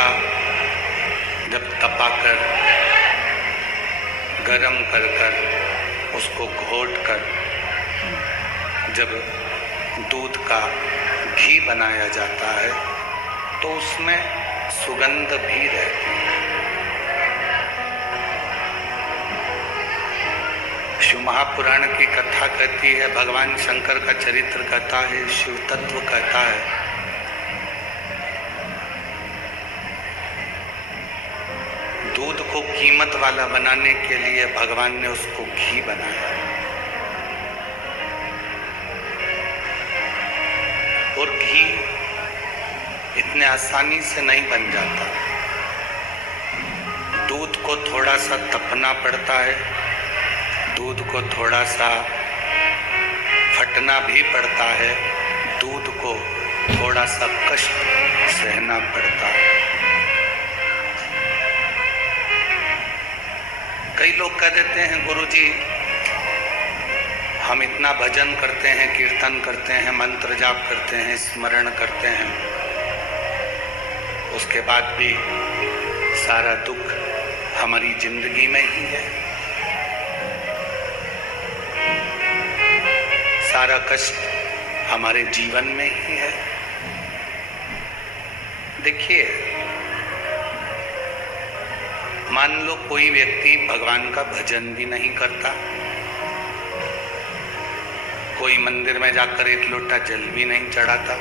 का जब तपाकर गरम कर कर उसको घोट कर जब दूध का घी बनाया जाता है तो उसमें सुगंध भी रहती है। शिव महापुराण की कथा कहती है, भगवान शंकर का चरित्र कहता है, शिव तत्व कहता है दूध को कीमत वाला बनाने के लिए भगवान ने उसको घी बनाया और घी इतने आसानी से नहीं बन जाता। दूध को थोड़ा सा तपना पड़ता है, दूध को थोड़ा सा फटना भी पड़ता है, दूध को थोड़ा सा कष्ट सहना पड़ता है। कई लोग कह देते हैं गुरुजी हम इतना भजन करते हैं, कीर्तन करते हैं, मंत्र जाप करते हैं, स्मरण करते हैं, उसके बाद भी सारा दुख हमारी जिंदगी में ही है, सारा कष्ट हमारे जीवन में ही है। देखिए, मान लो कोई व्यक्ति भगवान का भजन भी नहीं करता, कोई मंदिर में जाकर एक लोटा जल भी नहीं चढ़ाता,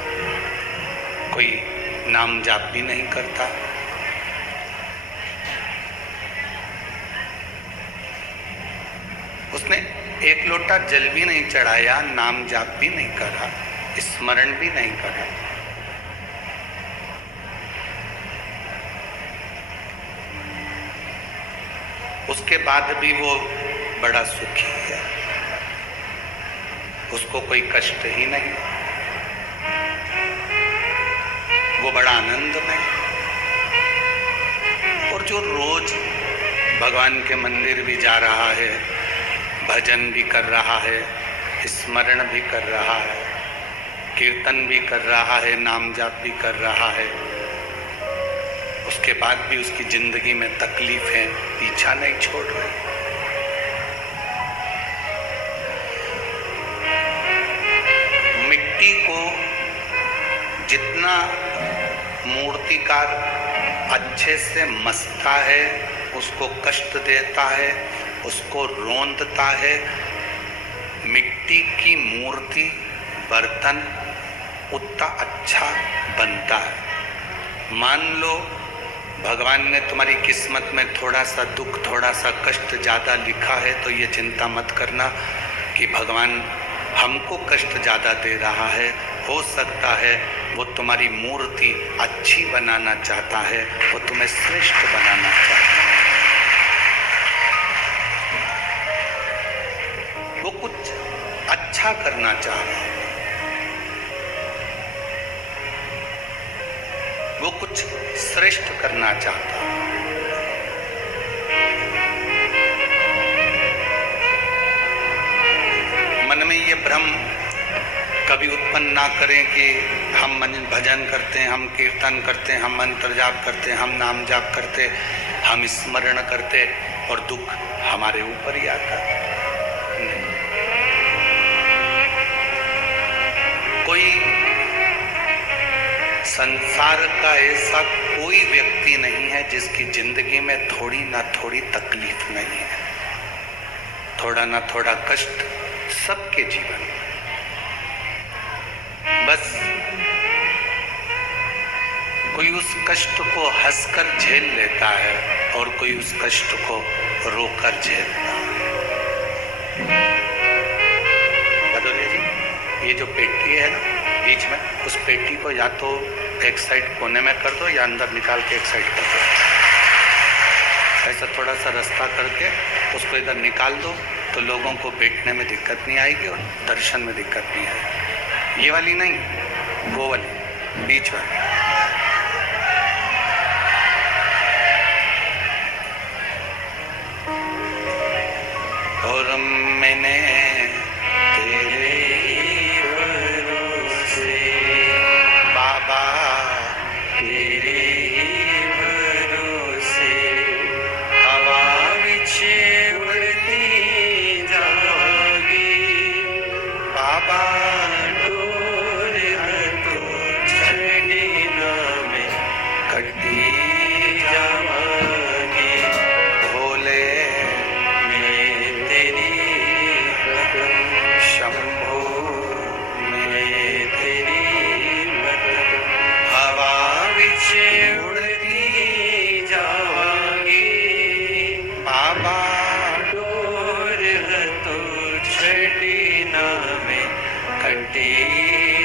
कोई नाम जाप भी नहीं करता, उसने एक लोटा जल भी नहीं चढ़ाया, नाम जाप भी नहीं करा, स्मरण भी नहीं करा, उसके बाद भी वो बड़ा सुखी है, उसको कोई कष्ट ही नहीं, वो बड़ा आनंद में। और जो रोज भगवान के मंदिर भी जा रहा है, भजन भी कर रहा है, स्मरण भी कर रहा है, कीर्तन भी कर रहा है, नाम जाप भी कर रहा है, उसके बाद भी उसकी जिंदगी में तकलीफें पीछा नहीं छोड़ रही। मिट्टी को जितना मूर्तिकार अच्छे से मसता है, उसको कष्ट देता है, उसको रोंदता है, मिट्टी की मूर्ति बर्तन उतना अच्छा बनता है। मान लो भगवान ने तुम्हारी किस्मत में थोड़ा सा दुख, थोड़ा सा कष्ट ज़्यादा लिखा है तो ये चिंता मत करना कि भगवान हमको कष्ट ज़्यादा दे रहा है। हो सकता है वो तुम्हारी मूर्ति अच्छी बनाना चाहता है, वो तुम्हें श्रेष्ठ बनाना चाहता है, वो कुछ अच्छा करना चाह रहा है, वो कुछ श्रेष्ठ करना चाहता है। मन में ये भ्रम कभी उत्पन्न ना करें कि हम भजन करते हैं, हम कीर्तन करते हैं, हम मंत्र जाप करते हैं, हम नाम जाप करते, हम स्मरण करते और दुख हमारे ऊपर ही आता है। कोई संसार का ऐसा कोई व्यक्ति नहीं है जिसकी जिंदगी में थोड़ी ना थोड़ी तकलीफ नहीं है, थोड़ा ना थोड़ा कष्ट सबके जीवन में। बस कोई उस कष्ट को हंसकर झेल लेता है और कोई उस कष्ट को रोकर झेलता है। ये जो पेटी है ना बीच में, उस पेटी को या तो एक साइड कोने में कर दो या अंदर निकाल के एक साइड कर दो, ऐसा थोड़ा सा रास्ता करके उसको इधर निकाल दो तो लोगों को बैठने में दिक्कत नहीं आएगी और दर्शन में दिक्कत नहीं आएगी। ये वाली नहीं, वो वाली बीच वाली। और मैंने तेरे भरोसे बाबा, तेरे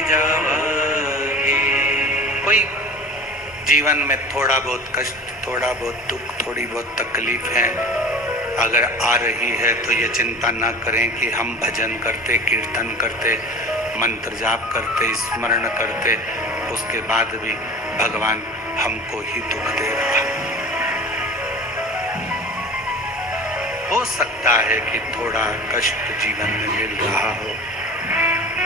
जावांगे। कोई जीवन में थोड़ा बहुत कष्ट, थोड़ा बहुत दुख, थोड़ी बहुत तकलीफ है, अगर आ रही है तो ये चिंता ना करें कि हम भजन करते, कीर्तन करते, मंत्र जाप करते, स्मरण करते, उसके बाद भी भगवान हमको ही दुख दे रहा है। हो सकता है कि थोड़ा कष्ट जीवन में मिल रहा हो,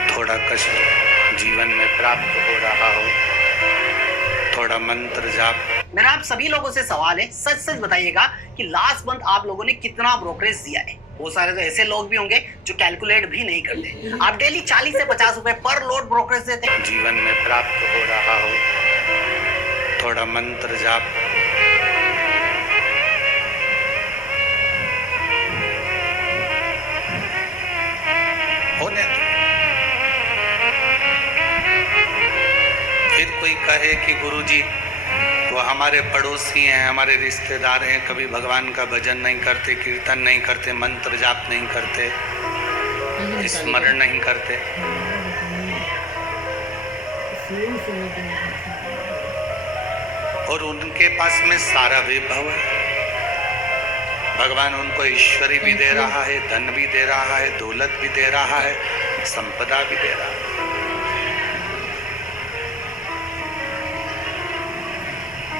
थोड़ा कष्ट जीवन में प्राप्त हो रहा हो, थोड़ा मंत्र जाप। मेरा आप सभी लोगों से सवाल है, सच सच बताइएगा कि लास्ट मंथ आप लोगों ने कितना ब्रोकरेज दिया है। बहुत सारे तो ऐसे लोग भी होंगे जो कैलकुलेट भी नहीं करते। आप डेली 40 से 50 रुपए पर लोड ब्रोकरेज देते हैं। जीवन में प्राप्त हो रहा हो, थोड़ा मंत्र जाप, होने दो। फिर कोई कहे कि गुरुजी वो हमारे पड़ोसी हैं, हमारे रिश्तेदार हैं, कभी भगवान का भजन नहीं करते, कीर्तन नहीं करते, मंत्र जाप नहीं करते, स्मरण नहीं करते। और उनके पास में सारा वैभव है, भगवान उनको ईश्वरी भी दे रहा है, धन भी दे रहा है, दौलत भी दे रहा है, संपदा भी दे रहा है।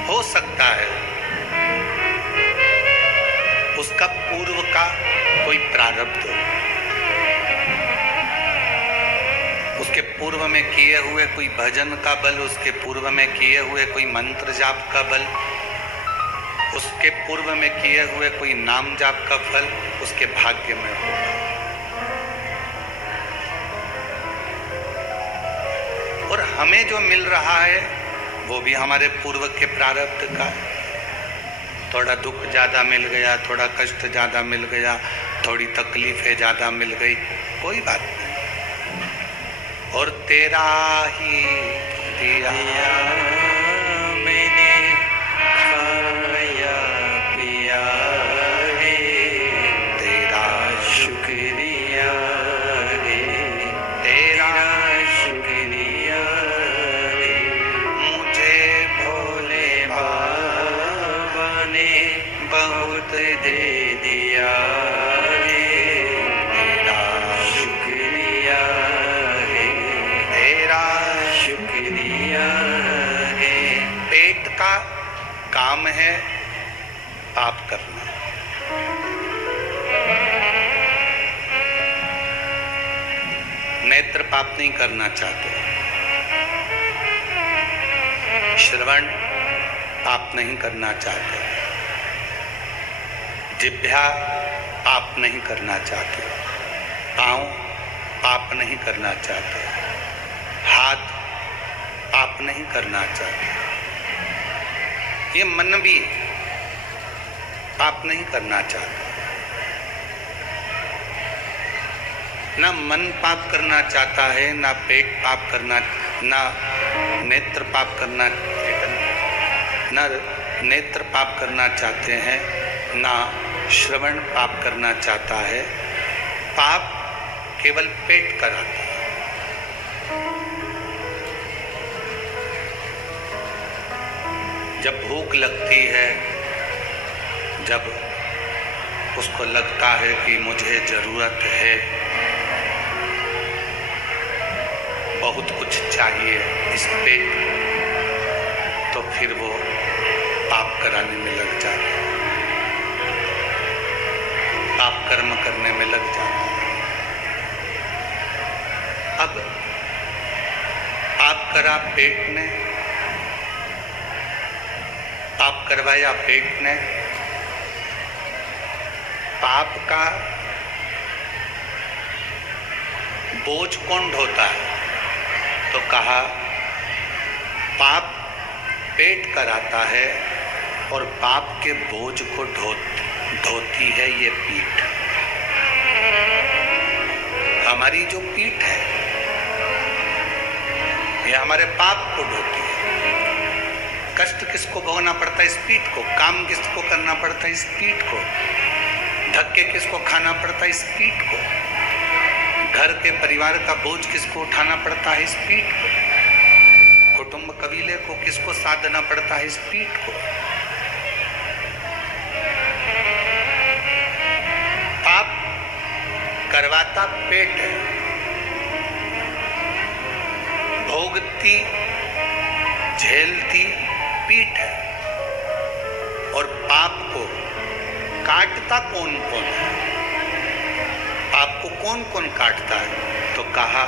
हो सकता है उसका पूर्व का कोई प्रारब्ध हो, उसके पूर्व में किए हुए कोई भजन का बल, उसके पूर्व में किए हुए कोई मंत्र जाप का बल, उसके पूर्व में किए हुए कोई नाम जाप का फल उसके भाग्य में हो। और हमें जो मिल रहा है वो भी हमारे पूर्व के प्रारब्ध का है। थोड़ा दुख ज़्यादा मिल गया, थोड़ा कष्ट ज़्यादा मिल गया, थोड़ी तकलीफें ज़्यादा मिल गई, कोई बात नहीं। और तेरा ही दिया मैंने खाया पिया है, तेरा शुक्रिया है, तेरा शुक्रिया है। मुझे भोले बाबा ने बहुत दे दिया है, तेरा शुक्रिया है, तेरा शुक्रिया है। पेट का काम है पाप करना, नेत्र पाप नहीं करना चाहते, श्रवण पाप नहीं करना चाहते, जिह्वा पाप नहीं करना चाहते, पाँव पाप नहीं करना चाहते, हाथ पाप नहीं करना चाहते, ये मन भी पाप नहीं करना चाहता। ना मन पाप करना चाहता है, ना पेट पाप करना, ना नेत्र पाप करना, ना नेत्र पाप करना चाहते हैं, ना श्रवण पाप करना चाहता है। पाप केवल पेट कराता है। जब भूख लगती है, जब उसको लगता है कि मुझे जरूरत है, बहुत कुछ चाहिए इस पेट, तो फिर वो पाप कराने में लग जाता है, पाप कर्म करने में लग जाता है। अब पाप करा पेट ने, पाप करवाया पेट ने, पाप का बोझ कौन ढोता है? तो कहा पाप पेट कराता है और पाप के बोझ को ढोती है ये पीठ। हमारी जो पीठ है ये हमारे पाप को ढोती है। कष्ट किसको भोगना पड़ता है? इस पीठ को। काम किसको करना पड़ता है? इस पीठ को। धक्के किसको खाना पड़ता है? इस पीठ को। घर के परिवार का बोझ किसको उठाना पड़ता है? इस पीठ को। कुटुंब कबीले को किसको साथ देना पड़ता है? इस पीठ को। पाप करवाता पेट है, भोगती झेलती पीठ है, और पाप को काटता कौन कौन है? पाप को कौन कौन काटता है? तो कहा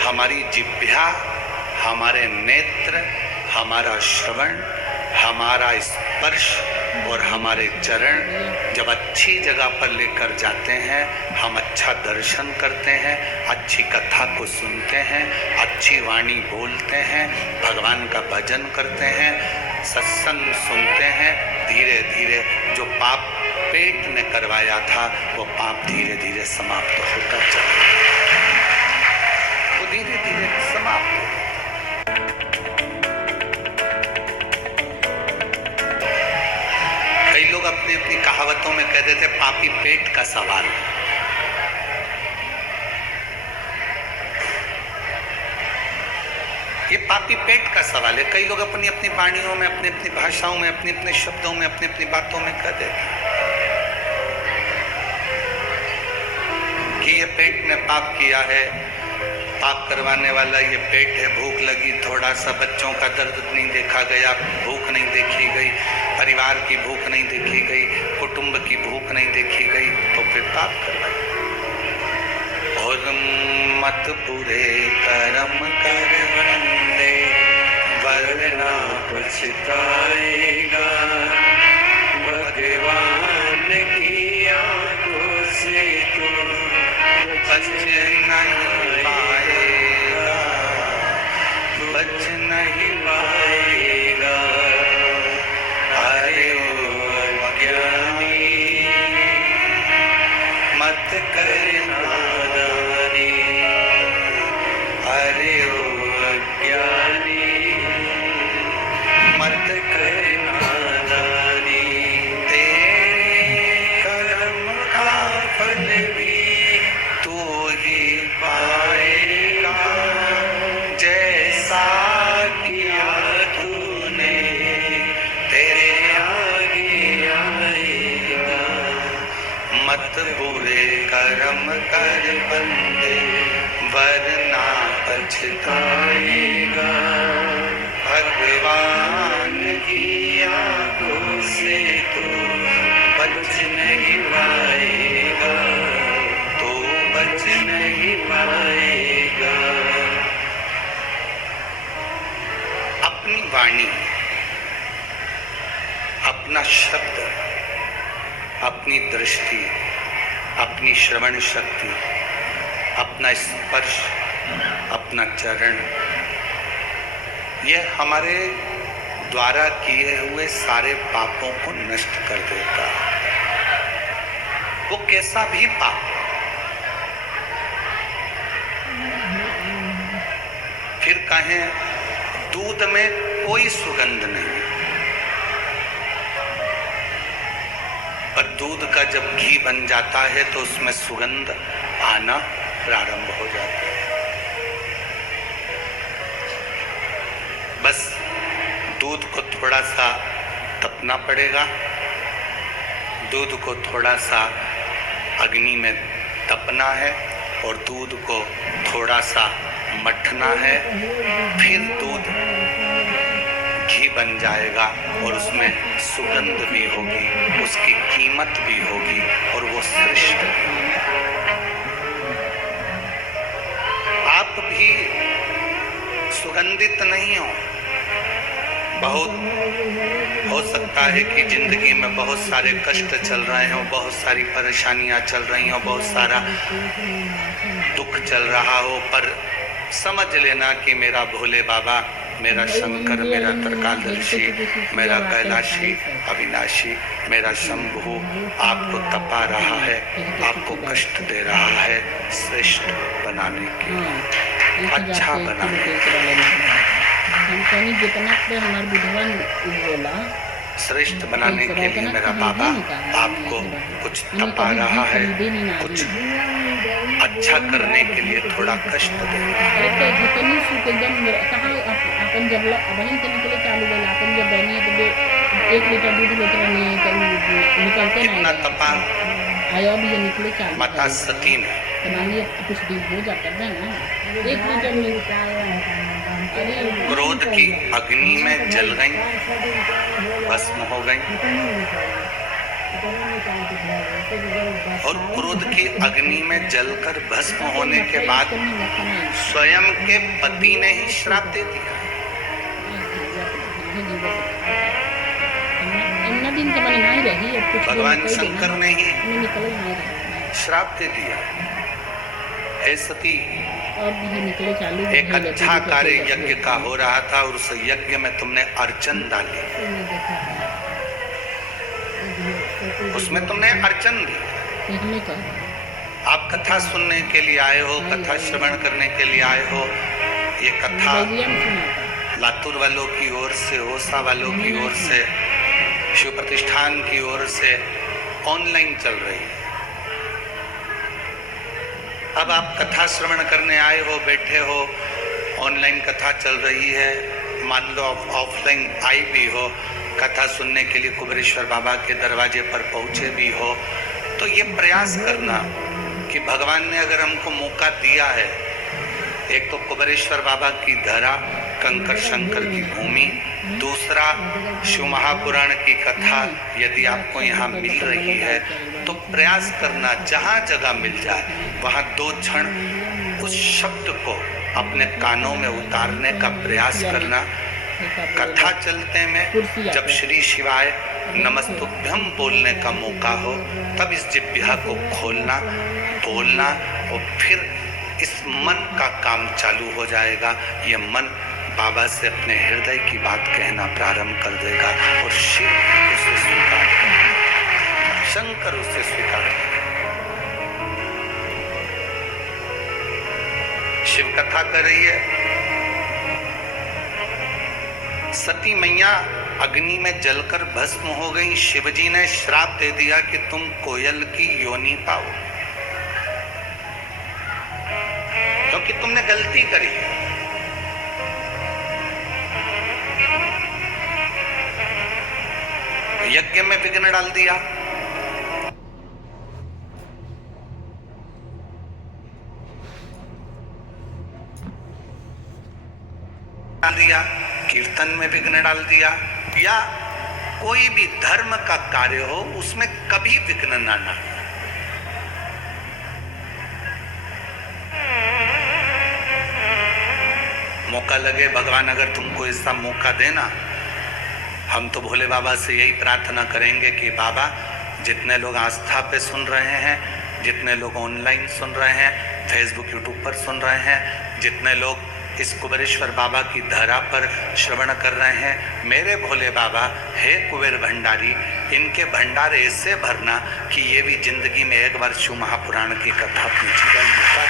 हमारी जिह्वा, हमारे नेत्र, हमारा श्रवण, हमारा स्पर्श और हमारे चरण जब अच्छी जगह पर लेकर जाते हैं, हम अच्छा दर्शन करते हैं, अच्छी कथा को सुनते हैं, अच्छी वाणी बोलते हैं, भगवान का भजन करते हैं, सत्संग सुनते हैं, धीरे धीरे जो पाप पेट ने करवाया था वो पाप धीरे धीरे समाप्त होता चला, वो धीरे धीरे समाप्त हो। कई लोग अपनी अपनी कहावतों में कह देते पापी पेट का सवाल। ये पापी पेट का सवाल है। कई लोग अपनी अपनी वाणियों में, अपनी अपनी भाषाओं में, अपने अपने शब्दों में, अपनी अपनी बातों में कह देते हैं कि ये पेट ने पाप किया है, पाप करवाने वाला ये पेट है। भूख लगी थोड़ा सा, बच्चों का दर्द नहीं देखा गया, भूख नहीं देखी गई, परिवार की भूख नहीं देखी गई, कुटुंब की भूख नहीं देखी गई, तो फिर पाप करवाया। और मत बुरे कर्म कर बंदे, वरना पछताएगा, भगवान की आंखों से तू बच नहीं पाएगा, बच नहीं पाएगा। अरे ओ अज्ञानी मत करना नादानी, अरे ओ अज्ञानी मत करना नादानी। तेरे कर्म का फल भी तू ही पाएगा, जैसा किया तूने तेरे आगे आएगा। मत बुरे कर्म कर बंदे, वरना पछताएगा, भगवान की आंखों से तू बच नहीं पाएगा, तो बच नहीं पाएगा। अपनी वाणी, अपना शब्द, अपनी दृष्टि, अपनी श्रवण शक्ति, अपना स्पर्श, अपना चरण, यह हमारे द्वारा किए हुए सारे पापों को नष्ट कर देता है। वो कैसा भी पाप, फिर कहें दूध में कोई सुगंध नहीं, पर दूध का जब घी बन जाता है तो उसमें सुगंध आना प्रारंभ हो जाता है। बस दूध को थोड़ा सा तपना पड़ेगा, दूध को थोड़ा सा अग्नि में तपना है और दूध को थोड़ा सा मठना है, फिर दूध घी बन जाएगा और उसमें सुगंध भी होगी, उसकी कीमत भी होगी और वो श्रेष्ठ भी होगी। आप भी सुगंधित नहीं हो। बहुत हो सकता है कि जिंदगी में बहुत सारे कष्ट चल रहे हो, बहुत सारी परेशानियां चल रही हो, बहुत सारा दुख चल रहा हो, पर समझ लेना कि मेरा भोले बाबा, मेरा शंकर, मेरा त्रिकालदर्शी, मेरा कैलाशी, अविनाशी, मेरा शंभु आपको तपा रहा है, आपको कष्ट दे रहा है श्रेष्ठ बनाने के लिए, अच्छा बनाने के लिए। हम कहीं जितना पे हमारे विधवा बोला श्रेष्ठ बनाने के लिए मेरा बाबा आपको कुछ तपा रहा है, कुछ अच्छा करने के लिए थोड़ा कष्ट दे। आपण जब बहीण के निकले चालू झाला, आपण जब बहिणी तो 1 लीटर दूध लेकर नहीं निकलते इतना नहीं तपा आया भी ये निकले चालू माता सती ने, तो मानिए कुछ दिन हो जाता है ना 1 लीटर में। अरे क्रोध की अग्नि में जल गई, भस्म हो गई। और क्रोध की अग्नि में जलकर भस्म होने के बाद स्वयं के पति ने ही श्राप दे दिया। भगवान शंकर ने ही श्राप दे दिया, हे सती, एक अच्छा कार्य यज्ञ का हो रहा था और उस यज्ञ में तुमने अर्चन डाली, उसमें तुमने अर्चन दी। आप कथा सुनने के लिए आए हो, कथा श्रवण करने के लिए आए हो। ये कथा लातूर वालों की ओर से, ओसा वालों की ओर से, शिव प्रतिष्ठान की ओर से ऑनलाइन चल रही है। अब आप कथा श्रवण करने आए हो, बैठे हो, ऑनलाइन कथा चल रही है, मान लो ऑफलाइन आई भी हो, कथा सुनने के लिए कुबेरेश्वर बाबा के दरवाजे पर पहुंचे भी हो, तो ये प्रयास करना कि भगवान ने अगर हमको मौका दिया है, एक तो कुबेरेश्वर बाबा की धरा, कंकर शंकर की भूमि, दूसरा शिव महापुराण की कथा यदि आपको यहाँ मिल रही है तो प्रयास करना जहाँ जगह मिल जाए वहाँ 2 क्षण उस शब्द को अपने कानों में उतारने का प्रयास करना। कथा चलते में जब श्री शिवाय नमस्तुभ्यम बोलने का मौका हो तब इस जिह्वा को खोलना, बोलना, और फिर इस मन का काम चालू हो जाएगा। ये मन बाबा से अपने हृदय की बात कहना प्रारंभ कर देगा और शिव उसे स्वीकार करेगा, शंकर उसे स्वीकार करेगा। शिव कथा कर रही है, सती मैया अग्नि में जलकर भस्म हो गई। शिवजी ने श्राप दे दिया कि तुम कोयल की योनि पाओ, क्योंकि तुमने गलती करी। यज्ञ में विघ्न डाल दिया, कीर्तन में विघ्न डाल दिया, या कोई भी धर्म का कार्य हो उसमें कभी विघ्न ना डालना। मौका लगे, भगवान अगर तुमको ऐसा मौका देना, हम तो भोले बाबा से यही प्रार्थना करेंगे कि बाबा जितने लोग आस्था पे सुन रहे हैं, जितने लोग ऑनलाइन सुन रहे हैं, फेसबुक यूट्यूब पर सुन रहे हैं, जितने लोग इस कुबेरेश्वर बाबा की धरा पर श्रवण कर रहे हैं, मेरे भोले बाबा हे कुबेर भंडारी, इनके भंडार ऐसे भरना कि ये भी जिंदगी में एक बार शिव महापुराण की कथा अपने जीवन में कर।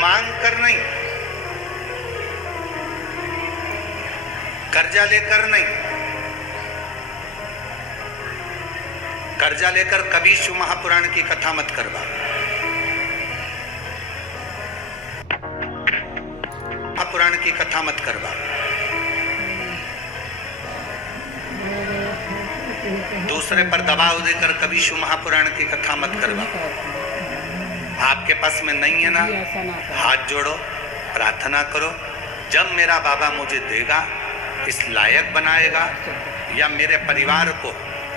मांग कर नहीं, कर्जा लेकर नहीं, कर्जा लेकर कभी शिव महापुराण की कथा मत करवा। महापुराण की कथा मत करवा। दूसरे पर दबाव देकर कभी शिव महापुराण की कथा मत करवा। आपके पास में नहीं है ना, हाथ जोड़ो, प्रार्थना करो, जब मेरा बाबा मुझे देगा, इस लायक बनाएगा, या मेरे परिवार को,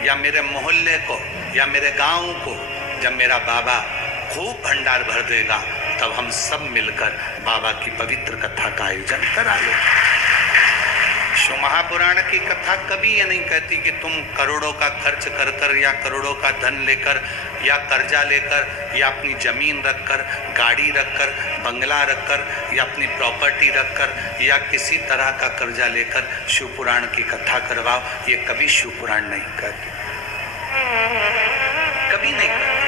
या मेरे मोहल्ले को, या मेरे गांव को, जब मेरा बाबा खूब भंडार भर देगा, तब हम सब मिलकर बाबा की पवित्र कथा का आयोजन करा लो। शिव महापुराण की कथा कभी ये नहीं कहती कि तुम करोड़ों का खर्च कर कर, या करोड़ों का धन लेकर, या कर्जा लेकर, या अपनी जमीन रखकर, गाड़ी रखकर, बंगला रखकर, या अपनी प्रॉपर्टी रखकर, या किसी तरह का कर्जा लेकर शिव पुराण की कथा करवाओ। ये कभी शिव पुराण नहीं कहती, कभी नहीं कहती।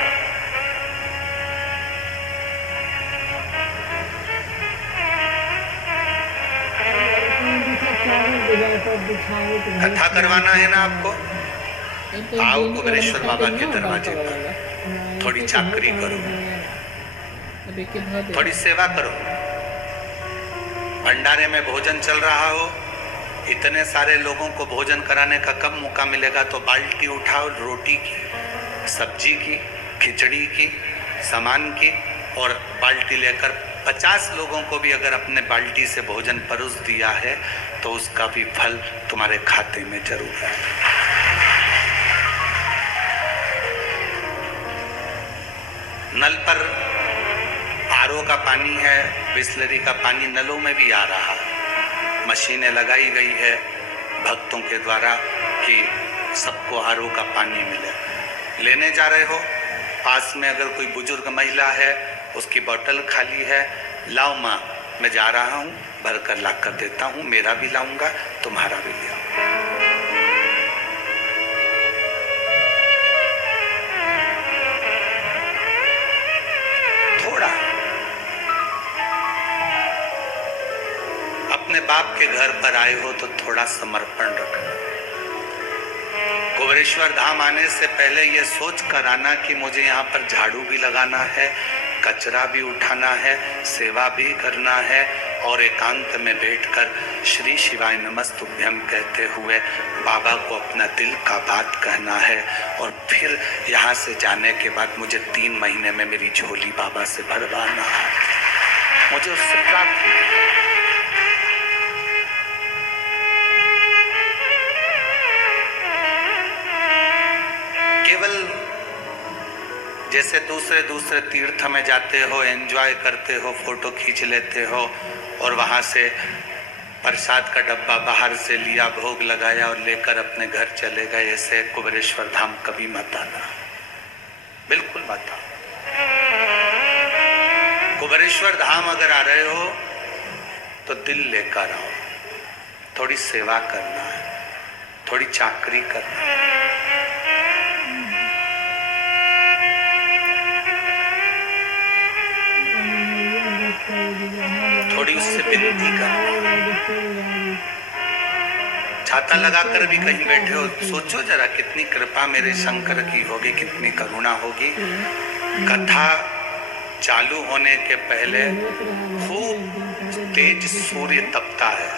कथा करवाना है ना आपको, ये तो आओ डेली कुबेरेश्वर वाला बाबा खाता के है ना, दरवाजे बाबा पर, वाला। थोड़ी चाकरी करो, अब एक के धो दे। थोड़ी सेवा करो। भंडारे में भोजन चल रहा हो, इतने सारे लोगों को भोजन कराने का कब मौका मिलेगा, तो बाल्टी उठाओ, रोटी की, सब्जी की, खिचड़ी की, सामान की, और बाल्टी लेकर 50 लोगों को भी अगर अपने बाल्टी से भोजन परोस दिया है तो उसका भी फल तुम्हारे खाते में जरूर है। नल पर आरओ का पानी है, बिस्लरी का पानी नलों में भी आ रहा है, मशीनें लगाई गई है भक्तों के द्वारा कि सबको आरओ का पानी मिले। लेने जा रहे हो, पास में अगर कोई बुजुर्ग महिला है, उसकी बोतल खाली है, लाओ माँ मैं जा रहा हूँ, भर कर ला कर देता हूँ, मेरा भी लाऊंगा तुम्हारा भी ले आऊंगा। थोड़ा अपने बाप के घर पर आए हो तो थोड़ा समर्पण रखना। कुबेरेश्वर धाम आने से पहले ये सोच कर आना कि मुझे यहाँ पर झाड़ू भी लगाना है, कचरा भी उठाना है, सेवा भी करना है, और एकांत में बैठकर श्री शिवाय नमस्तुभ्यम कहते हुए बाबा को अपना दिल का बात कहना है। और फिर यहाँ से जाने के बाद मुझे 3 महीने में मेरी झोली बाबा से भरवाना है, मुझे उससे प्रार्थना है। केवल जैसे दूसरे तीर्थ में जाते हो, एंजॉय करते हो, फोटो खींच लेते हो और वहां से प्रसाद का डब्बा बाहर से लिया, भोग लगाया और लेकर अपने घर चले गए, ऐसे कुबेरेश्वर धाम कभी मत आना, बिल्कुल मत आओ। कुबेरेश्वर धाम अगर आ रहे हो तो दिल लेकर आओ, थोड़ी सेवा करना है, थोड़ी चाकरी करना है। थोड़ी उससे विनती करना। छाता लगाकर भी कहीं बैठे हो, सोचो जरा कितनी कृपा मेरे शंकर की होगी, कितनी करुणा होगी। कथा चालू होने के पहले खूब तेज सूर्य तपता है,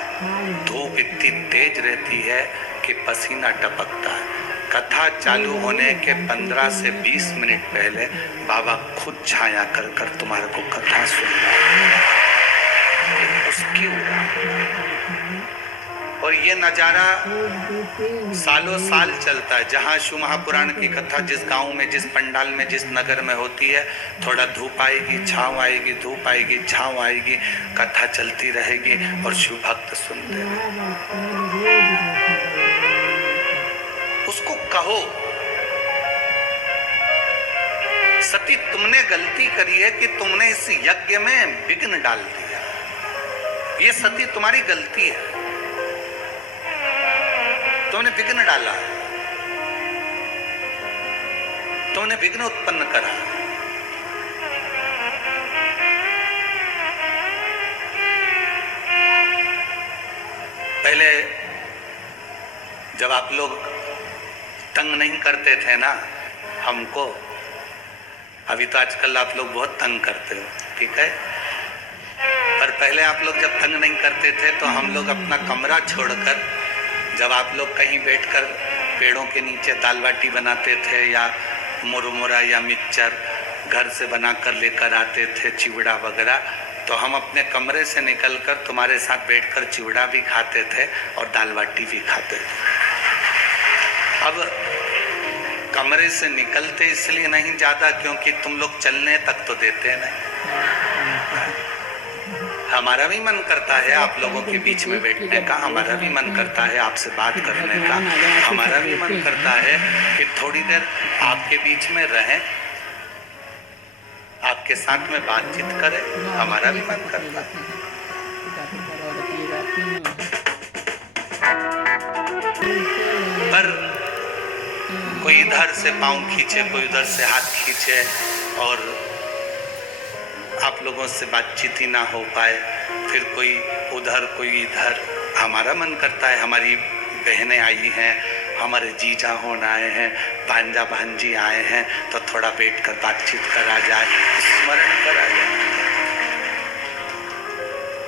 धूप इतनी तेज रहती है कि पसीना टपकता है। कथा चालू होने के 15 से 20 मिनट पहले बाबा खुद छाया कर तुम्हारे को कथा सुनना उसकी। और ये नजारा सालों साल चलता है। जहाँ शिव महापुराण की कथा जिस गांव में, जिस पंडाल में, जिस नगर में होती है, थोड़ा धूप आएगी, छांव आएगी, धूप आएगी, छांव आएगी, कथा चलती रहेगी और शिव भक्त सुनते हैं। उसको कहो, सती तुमने गलती करी है कि तुमने इस यज्ञ में विघ्न डाल दिया, ये सती तुम्हारी गलती है, तुमने विघ्न डाला, तुमने विघ्न उत्पन्न करा। पहले जब आप लोग तंग नहीं करते थे ना हमको, अभी तो आजकल आप लोग बहुत तंग करते हो, ठीक है, पर पहले आप लोग जब तंग नहीं करते थे तो हम लोग अपना कमरा छोड़कर, जब आप लोग कहीं बैठकर पेड़ों के नीचे दाल बाटी बनाते थे या मुरमुरा या मिक्सचर घर से बनाकर लेकर आते थे, चिवड़ा वगैरह, तो हम अपने कमरे से निकलकर तुम्हारे साथ बैठकर चिवड़ा भी खाते थे और दाल बाटी भी खाते थे। अब कमरे से निकलते इसलिए नहीं ज़्यादा क्योंकि तुम लोग चलने तक तो देते नहीं। हमारा भी मन करता है आप लोगों के बीच में बैठने का, हमारा भी मन करता है आपसे बात करने का, हमारा भी मन करता है कि थोड़ी देर आपके बीच में रहें, आपके साथ में बातचीत करें, हमारा भी मन करता है। पर कोई इधर से पाँव खींचे, कोई उधर से हाथ खींचे और आप लोगों से बातचीत ही ना हो पाए, फिर कोई उधर कोई इधर। हमारा मन करता है हमारी बहनें आई हैं, हमारे जीजा होन आए हैं, भांजा भांजी आए हैं, तो थोड़ा बैठ कर बातचीत करा जाए, स्मरण करा जाए,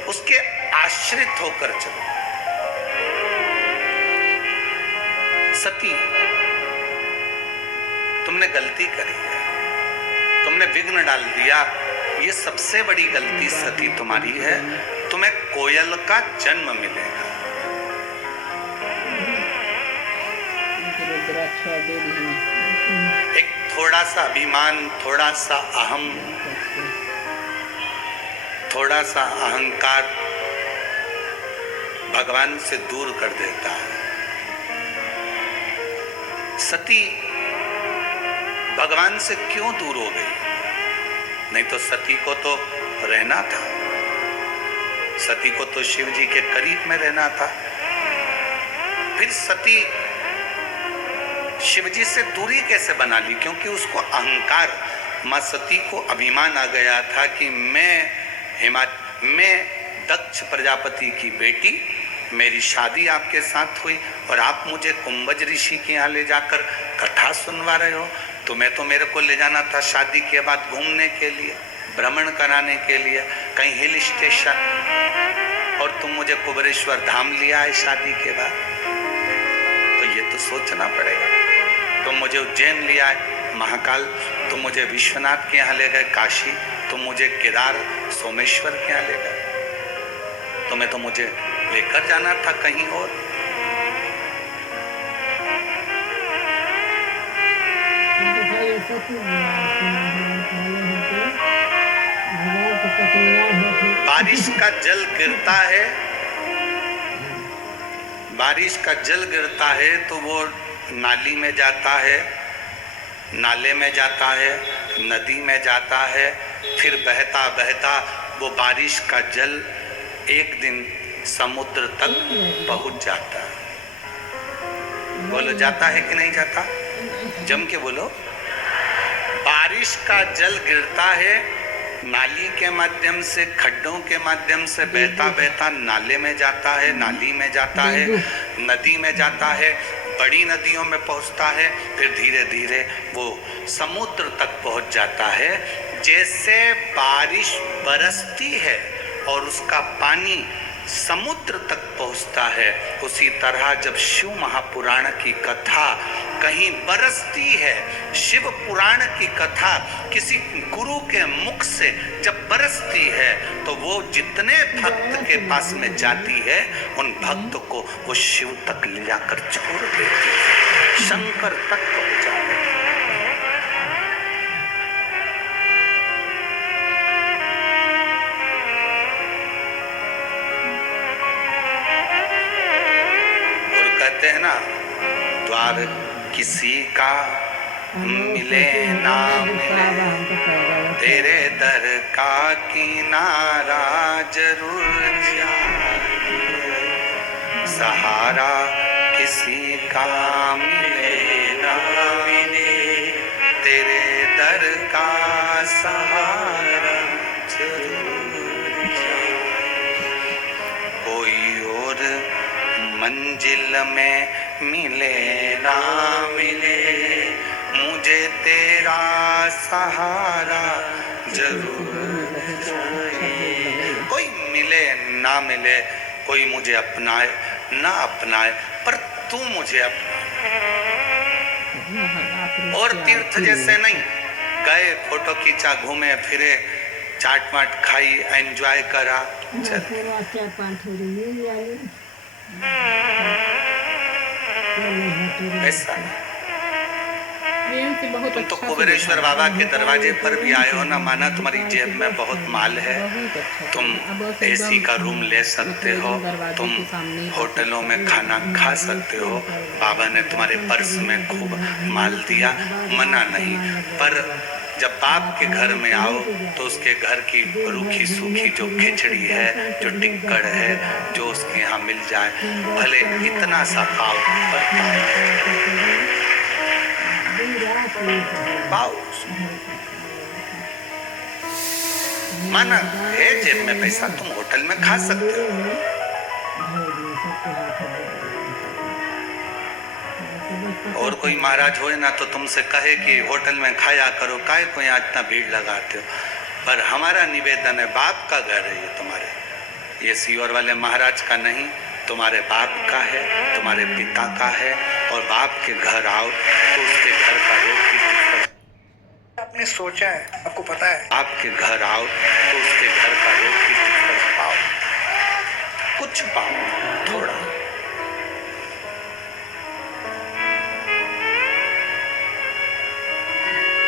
उसके आश्रित होकर चलो। सती, तुमने गलती करी है, तुमने विघ्न डाल दिया, ये सबसे बड़ी गलती सती तुम्हारी है। तुम्हें कोयल का जन्म मिलेगा। एक थोड़ा सा अभिमान, थोड़ा सा अहम, थोड़ा सा अहंकार भगवान से दूर कर देता है। सती भगवान से क्यों दूर हो गई? नहीं तो सती को तो रहना था, सती को तो शिव जी के करीब में रहना था। फिर सती शिव जी से दूरी कैसे बना ली? क्योंकि उसको अहंकार, मां सती को अभिमान आ गया था कि मैं दक्ष प्रजापति की बेटी, मेरी शादी आपके साथ हुई और आप मुझे कुंभज ऋषि के यहाँ ले जाकर कथा सुनवा रहे हो। तुम्हें तो मेरे को ले जाना था शादी के बाद घूमने के लिए, भ्रमण कराने के लिए, कहीं हिल स्टेशन, और तुम मुझे कुबेरेश्वर धाम लिया है शादी के बाद। तो ये तो सोचना पड़ेगा। तुम मुझे उज्जैन लिया है, महाकाल, तुम मुझे विश्वनाथ के यहाँ ले गए, काशी, तुम मुझे केदार सोमेश्वर के यहाँ ले गए, तुम्हें तो मुझे लेकर जाना था कहीं और। बारिश का जल गिरता है, बारिश का जल गिरता है तो वो नाली में जाता है, नाले में जाता है, नदी में जाता है, फिर बहता बहता वो बारिश का जल एक दिन समुद्र तक पहुंच जाता है। बोलो, जाता है कि नहीं जाता? जम के बोलो। बारिश का जल गिरता है, नाली के माध्यम से, खड्डों के माध्यम से बहता बहता नाले में जाता है, नाली में जाता है, नदी में जाता है, बड़ी नदियों में पहुंचता है, फिर धीरे धीरे वो समुद्र तक पहुंच जाता है। जैसे बारिश बरसती है और उसका पानी समुद्र तक पहुंचता है, उसी तरह जब शिव महापुराण की कथा कहीं बरसती है, शिव पुराण की कथा किसी गुरु के मुख से जब बरसती है, तो वो जितने भक्त के पास में जाती है, उन भक्त को वो शिव तक ले जाकर छोड़ देती है, शंकर तक पहुंचा देती है। कहते हैं ना, द्वार किसी का मिले ना मिले, तेरे दर का किनारा जरूर चाहिए। सहारा किसी का मिले ना मिले, तेरे दर का सहारा जरूर चाहिए। कोई और मंजिल में मिले ना मिले, मुझे तेरा सहारा जरूर चाहिए। कोई मिले ना मिले, कोई मुझे अपनाए ना अपनाए, पर तू मुझे अपना। और तीर्थ जैसे नहीं, गए, फोटो खींचा, घूमे फिरे, चाट माट खाई, एंजॉय करा, ऐसा तुम तो कुबेरेश्वर बाबा के दरवाजे पर भी आए हो ना, माना तुम्हारी जेब में बहुत माल है, तुम एसी का रूम ले सकते हो, तुम होटलों में खाना खा सकते हो, बाबा ने तुम्हारे पर्स में खूब माल दिया, मना नहीं। पर जब बाप के घर में आओ तो उसके घर की रूखी सूखी जो खिचड़ी है, जो टिक्कड़ है, जो उसके यहाँ मिल जाए, भले इतना सा पाव पाओ, माना है जेब में पैसा, तुम होटल में खा सकते हो। और कोई महाराज होए ना तो तुमसे कहे कि होटल में खाया करो, काहे को यहाँ इतना भीड़ लगाते हो। पर हमारा निवेदन है, बाप का घर है ये तुम्हारे, ये सीहोर वाले महाराज का नहीं, तुम्हारे बाप का है, तुम्हारे पिता का है। और बाप के घर आओ तो उसके घर का रोग की आपने सोचा है, आपको पता है, आपके घर आओ तो उसके घर का रोग की पाओ, कुछ पाओ थोड़ा।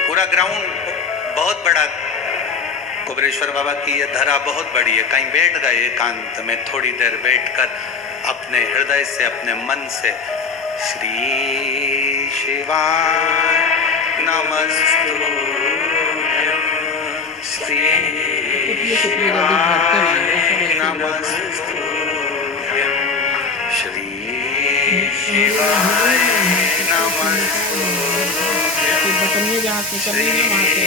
पूरा ग्राउंड बहुत बड़ा, कुबरेश्वर बाबा की ये धरा बहुत बड़ी है। कहीं बैठ गए एकांत में, थोड़ी देर बैठकर अपने हृदय से, अपने मन से श्री शिवाय नमस्तुभ्यं, श्री शिवाय नमस्तुभ्यं, श्री शिवाय नमस्तुभ्यं, बटन जहाँ से कर रही है वहाँ से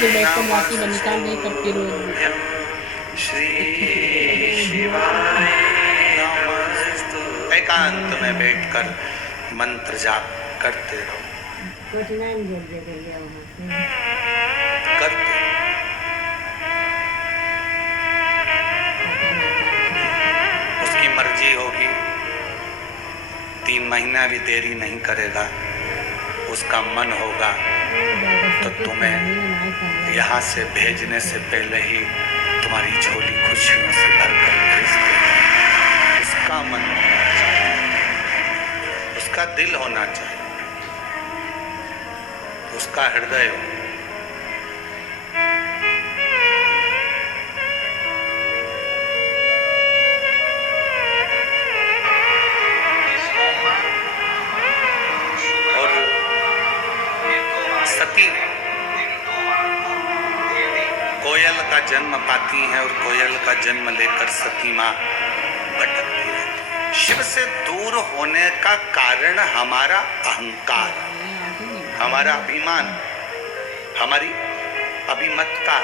बैठ कर वासी में निकाल दे तब फिर एकांत में बैठकर मंत्र जाप करते रहो, करते। उसकी मर्जी होगी, 3 महीना भी देरी नहीं करेगा, उसका मन होगा तो तुम्हें यहाँ से भेजने से पहले ही तुम्हारी झोली खुशियों से भरकर भेज देगा। उसका मन होना चाहिए, उसका दिल होना चाहिए, उसका हृदय हो। सती कोयल का जन्म पाती है और कोयल का जन्म लेकर सती माँ भटकती है। शिव से दूर होने का कारण हमारा अहंकार, हमारा अभिमान, हमारी अभिमतता।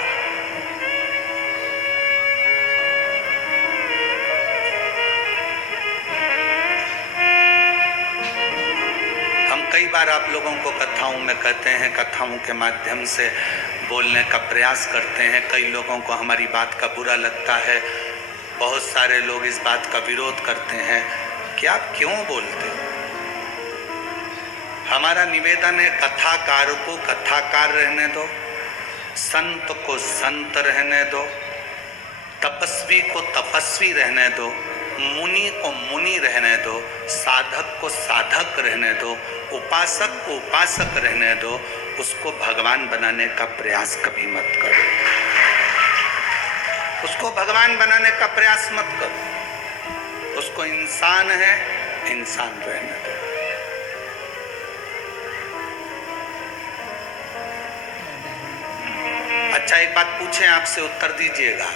कई बार आप लोगों को कथाओं में कहते हैं, कथाओं के माध्यम से बोलने का प्रयास करते हैं। कई लोगों को हमारी बात का बुरा लगता है, बहुत सारे लोग इस बात का विरोध करते हैं कि आप क्यों बोलते हो। हमारा निवेदन है, कथाकार को कथाकार रहने दो, संत को संत रहने दो, तपस्वी को तपस्वी रहने दो, मुनि को मुनि रहने दो, साधक को साधक रहने दो, उपासक को उपासक रहने दो। उसको भगवान बनाने का प्रयास कभी मत करो, उसको भगवान बनाने का प्रयास मत करो। उसको इंसान है, इंसान रहने दो। अच्छा, एक बात पूछें, आपसे उत्तर दीजिएगा।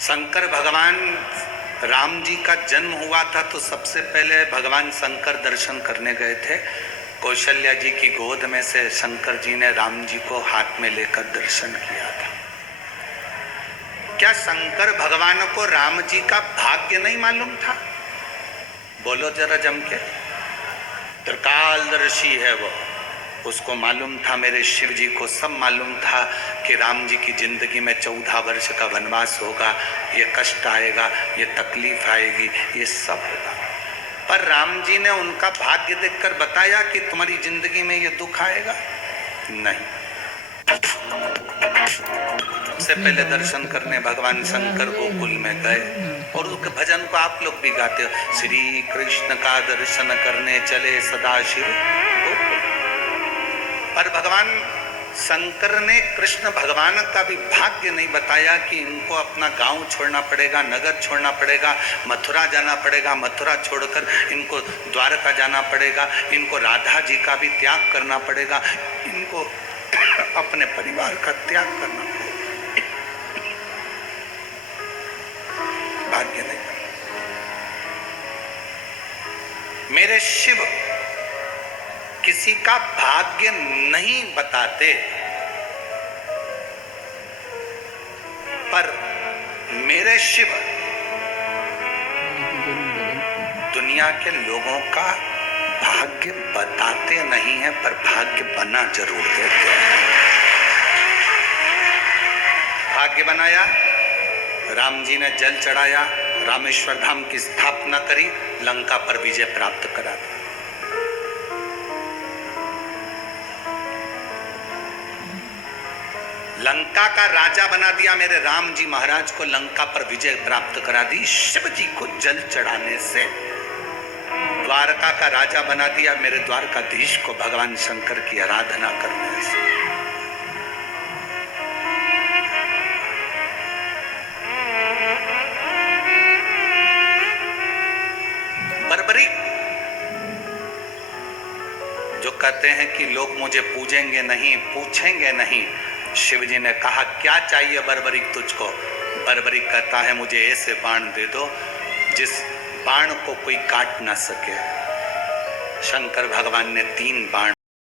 शंकर भगवान राम जी का जन्म हुआ था तो सबसे पहले भगवान शंकर दर्शन करने गए थे। कौशल्या जी की गोद में से शंकर जी ने राम जी को हाथ में लेकर दर्शन किया था। क्या शंकर भगवान को राम जी का भाग्य नहीं मालूम था? बोलो जरा जम के। त्रिकालदर्शी है वो, उसको मालूम था, मेरे शिव जी को सब मालूम था कि राम जी की जिंदगी में 14 वर्ष का वनवास होगा, ये कष्ट आएगा, ये तकलीफ आएगी, ये सब होगा। पर राम जी ने उनका भाग्य देखकर बताया कि तुम्हारी जिंदगी में ये दुख आएगा नहीं। सबसे पहले दर्शन करने भगवान शंकर गोकुल में गए और उस भजन को आप लोग भी गाते हो, श्री कृष्ण का दर्शन करने चले सदाशिव गोकुल। पर भगवान शंकर ने कृष्ण भगवान का भी भाग्य नहीं बताया कि इनको अपना गांव छोड़ना पड़ेगा, नगर छोड़ना पड़ेगा, मथुरा जाना पड़ेगा, मथुरा छोड़कर इनको द्वारका जाना पड़ेगा, इनको राधा जी का भी त्याग करना पड़ेगा, इनको अपने परिवार का त्याग करना पड़ेगा। भाग्य नहीं। मेरे शिव किसी का भाग्य नहीं बताते। पर मेरे शिव दुनिया के लोगों का भाग्य बताते नहीं है, पर भाग्य बना जरूर देते हैं। भाग्य बनाया, राम जी ने जल चढ़ाया, रामेश्वर धाम की स्थापना करी, लंका पर विजय प्राप्त करा दी। लंका का राजा बना दिया मेरे राम जी महाराज को, लंका पर विजय प्राप्त करा दी शिव जी को जल चढ़ाने से। द्वारका का राजा बना दिया मेरे द्वारकाधीश को भगवान शंकर की आराधना करने से। बर्बरी जो कहते हैं कि लोग मुझे पूजेंगे नहीं, पूछेंगे नहीं, शिव जी ने कहा क्या चाहिए बर्बरिक तुझको? बर्बरिक कहता है मुझे ऐसे बाण दे दो जिस बाण को कोई काट ना सके। शंकर भगवान ने 3 बाण